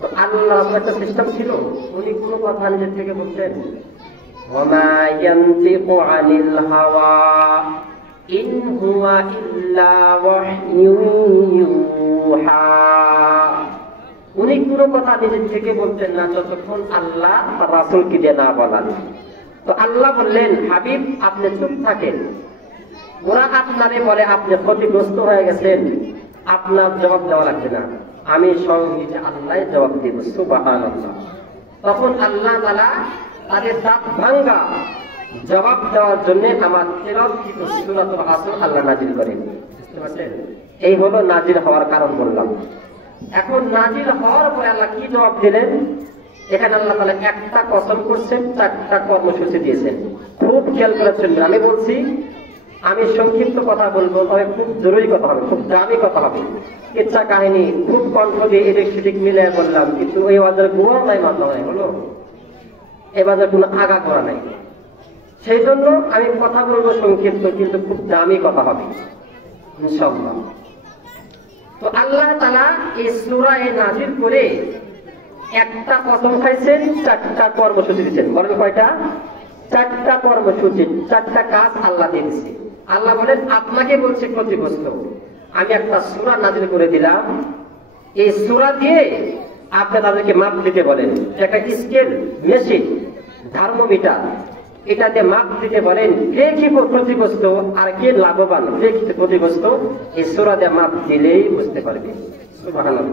তো আল্লাহ একটা সিস্টেম ছিল, উনি কোনো কথা নিজের থেকে বলতেন, ওয়ামা ইয়ানতিকু আনিল হাওয়া ইন হুয়া ইল্লা ওয়াহয়ুন ইউহা। উনি কোনো কথা নিজের থেকে বলতেন না যতক্ষণ আল্লাহ তার রাসূলকে দিয়ে না বলান। তো আল্লাহ বললেন, হাবিব আপনি চুপ থাকেন, ওরা আপনারে বলে আপনি ক্ষতিগ্রস্ত হয়ে গেছেন, আপনার জবাব দেওয়া লাগবে না, আমি স্বয়ং নিজে আল্লাহ জবাব দিব। সুবহানাল্লাহ। তখন আল্লাহ তাআলা তাদের দাঁত ভাঙ্গা জবাব দেওয়ার জন্য আমার তিলাওয়াতকৃত সূরাতুল আসর আল্লাহ নাজিল করেন। বুঝতে পারছেন? এই হলো নাজিল হওয়ার কারণ বললাম। এখন নাজিল হওয়ার পরে আল্লাহ কি জবাব দিলেন? এখানে আল্লাহ তাআলা একটা কসম করছেন, চারটা কর্মসূচি দিয়েছেন। খুব খেয়াল করে শুনবেন। আমি বলছি, আমি সংক্ষিপ্ত কথা বলবো, তবে খুব জরুরি কথা হবে, খুব দামি কথা হবে। ইচ্ছা কাহিনী খুব কণ্ঠ দিয়ে এদিক সেদিক মিলে বললাম, কিন্তু ওই বাজার গোয়াও নাই, মাথা নাই, হলো এ বাজার কোনো আগা করা নাই। সেই জন্য আমি কথা বলবো সংক্ষিপ্ত, কিন্তু খুব দামি কথা হবে ইনশাআল্লাহ। তো আল্লাহ তাআলা এই সূরা নাজিল করে একটা কসম খাইছেন, চারটা কর্মসূচি দিচ্ছেন। বলেন কয়টা? চারটা কর্মসূচি, চারটা কাজ আল্লাহ দিয়েছে। আল্লাহ বলেন, আপনাকে বলছে ক্ষতিগ্রস্ত, আমি একটা সূরা নাজিল করে দিলাম, এই সূরা দিয়ে আপনি তাদেরকে মাপ দিতে বলেন। একটা স্কেল মেশিন, থার্মোমিটার, এটাতে মাপ দিতে বলেন কে কি ক্ষতিগ্রস্ত আর কে লাভবান, কে কি ক্ষতিগ্রস্ত, এই সূরা দিয়ে মাপ দিলেই বুঝতে পারবে। সুবহানাল্লাহ।